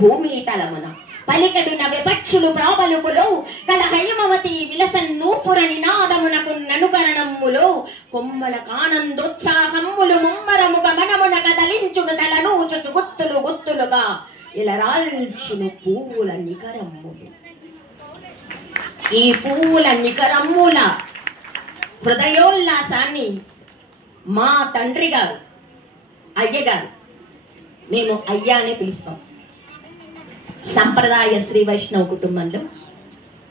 భూమి తలమున పలికడు నవెపక్షులు ప్రాబలుకులో కల హైమవతి విలసన్నూపుర నినాదమునకు ననుకరణములో కొమ్మల కానందోత్సాహములు ముమ్మరముగ మనమున కదలించును తలనూచుచు గుత్తులు గుత్తులుగా ఇలరాల్చును పువ్వుల నికరమ్ములు. ఈ పువ్వుల నికరమ్ముల హృదయోల్లాసాన్ని మా తండ్రి గారు, అయ్యగారు, మేము అయ్యా అని పిలుస్తాం. సంప్రదాయ శ్రీ వైష్ణవ కుటుంబంలో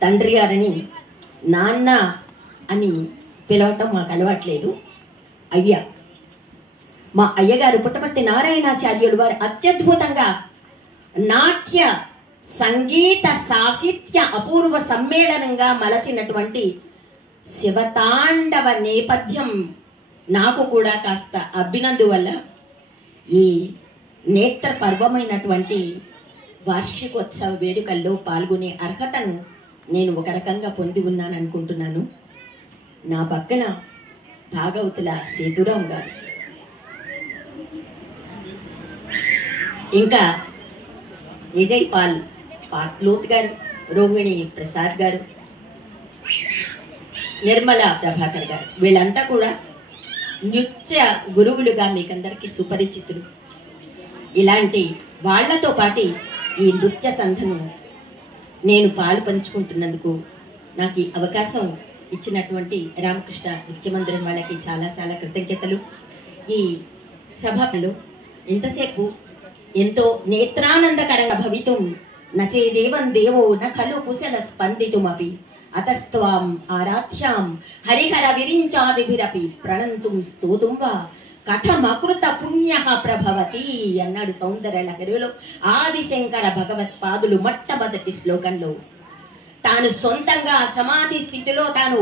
తండ్రి గారిని నాన్న అని పిలవటం మాకు అలవాట్లేదు. అయ్యా, మా అయ్యగారు పుట్టపర్తి నారాయణాచార్యులు వారు అత్యద్భుతంగా నాట్య సంగీత సాహిత్య అపూర్వ సమ్మేళనంగా మలచినటువంటి శివతాండవ నేపథ్యం నాకు కూడా కాస్త అభినందువల్ల ఈ నేత్ర పర్వమైనటువంటి వార్షికోత్సవ వేడుకల్లో పాల్గొనే అర్హతను నేను ఒక రకంగా పొంది ఉన్నాను అనుకుంటున్నాను. నా పక్కన భాగవతుల సేతురాం గారు, ఇంకా విజయ్ పాల్ పాట్లోత్ గారు, రోహిణి ప్రసాద్ గారు, నిర్మల ప్రభాకర్ గారు, వీళ్ళంతా కూడా నృత్య గురువులుగా మీకందరికీ సుపరిచితులు. ఇలాంటి వాళ్లతో పాటు ఈ నృత్య సంఘను నేను పాలు పంచుకుంటున్నందుకు నాకు ఈ అవకాశం ఇచ్చినటువంటి రామకృష్ణ నృత్య మందిరం వాళ్ళకి చాలా చాలా కృతజ్ఞతలు. ఈ సభలో ఎంతసేపు ఎంతో నేత్రానందకరంగా భవితుం నచేదేవం దేవో న ఖలు కుశల స్పందితుమపి అతస్త్వాం ఆరాధ్యాం హరిహర విరించాదిభిరపి ప్రణంతుం స్తోతుం వా కథమకృత పుణ్య ప్రభవతి అన్నాడు సౌందర్య లహరిలో ఆదిశంకర భగవత్పాదులు మొట్టమొదటి శ్లోకంలో. తాను సొంతంగా సమాధి స్థితిలో తాను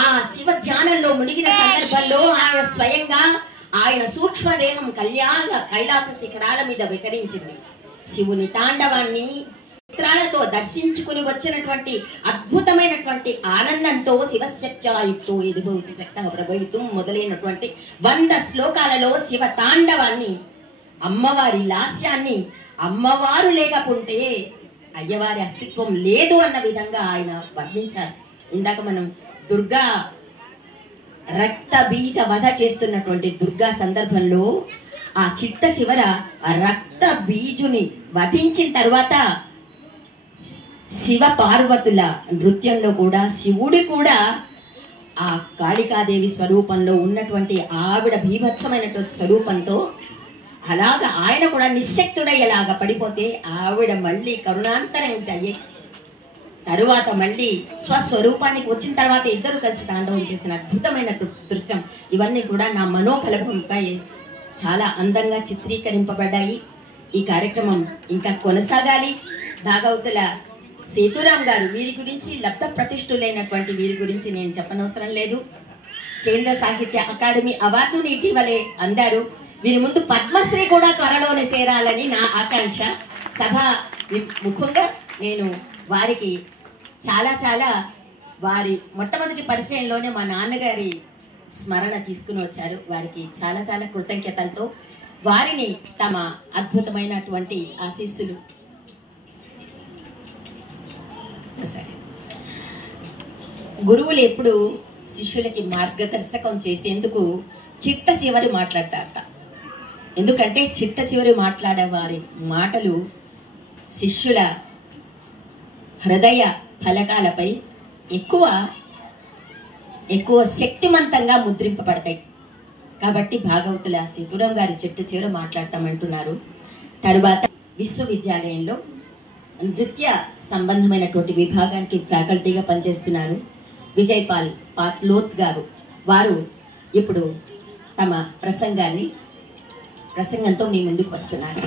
ఆ శివ ధ్యానంలో మునిగిన సందర్భంలో ఆయన స్వయంగా ఆయన సూక్ష్మదేహం కైలాస శిఖరాల మీద వికరించింది. శివుని తాండవాన్ని చిత్రాలతో దర్శించుకుని వచ్చినటువంటి అద్భుతమైనటువంటి ఆనందంతో శివశక్త్యాయుక్తో ఎదుభూతి శక్త ప్రభవితం మొదలైనటువంటి 100 శ్లోకాలలో శివ తాండవాన్ని, అమ్మవారి లాస్యాన్ని, అమ్మవారు లేకపోతే అయ్యవారి అస్తిత్వం లేదు అన్న విధంగా ఆయన వర్ణించారు. ఇందాక మనం దుర్గా రక్త బీజ వధ చేస్తున్నటువంటి దుర్గా సందర్భంలో ఆ చిట్ట చివర రక్త బీజుని వధించిన తర్వాత శివ పార్వతుల నృత్యంలో కూడా శివుడి కూడా ఆ కాళికాదేవి స్వరూపంలో ఉన్నటువంటి ఆవిడ భీభత్సమైనటువంటి స్వరూపంతో అలాగా ఆయన కూడా నిశ్శక్తుడయ్యేలాగా పడిపోతే ఆవిడ మళ్ళీ కరుణాంతరం అయ్యే తరువాత మళ్ళీ స్వస్వరూపానికి వచ్చిన తర్వాత ఇద్దరు కలిసి తాండవం చేసిన అద్భుతమైన దృశ్యం. ఇవన్నీ కూడా నా మనోకలభంపై చాలా అందంగా చిత్రీకరింపబడ్డాయి. ఈ కార్యక్రమం ఇంకా కొనసాగాలి. భాగవతుల సేతురాం గారు, వీరి గురించి లబ్ధ ప్రతిష్ఠులైనటువంటి వీరి గురించి నేను చెప్పనవసరం లేదు. కేంద్ర సాహిత్య అకాడమీ అవార్డుని ఇటీవలే అందారు. వీరి ముందు పద్మశ్రీ కూడా త్వరలోనే చేరాలని నా ఆకాంక్ష. సభ ముఖ్యంగా నేను వారికి చాలా చాలా వారి మొట్టమొదటి పరిచయంలోనే మా నాన్నగారి స్మరణ తీసుకుని వచ్చారు. వారికి చాలా చాలా కృతజ్ఞతలతో వారిని తమ అద్భుతమైనటువంటి ఆశీస్సులు. సరే, గురువులు ఎప్పుడు శిష్యులకి మార్గదర్శకం చేసేందుకు చిట్ట చివరి మాట్లాడతారట. ఎందుకంటే చిట్ట చివరి మాట్లాడే వారి మాటలు శిష్యుల హృదయ ఫలకాలపై ఎక్కువ శక్తివంతంగా ముద్రింపబడతాయి. కాబట్టి భాగవతుల సేతురాం గారి చిట్ట చివరి మాట్లాడతామంటున్నారు. తరువాత విశ్వవిద్యాలయంలో నృత్య సంబంధమైనటువంటి విభాగానికి ఫ్యాకల్టీగా పనిచేస్తున్నారు విజయ్ పాల్ పాట్లోత్ గారు. వారు ఇప్పుడు తమ ప్రసంగంతో మీ ముందుకు వస్తున్నారు.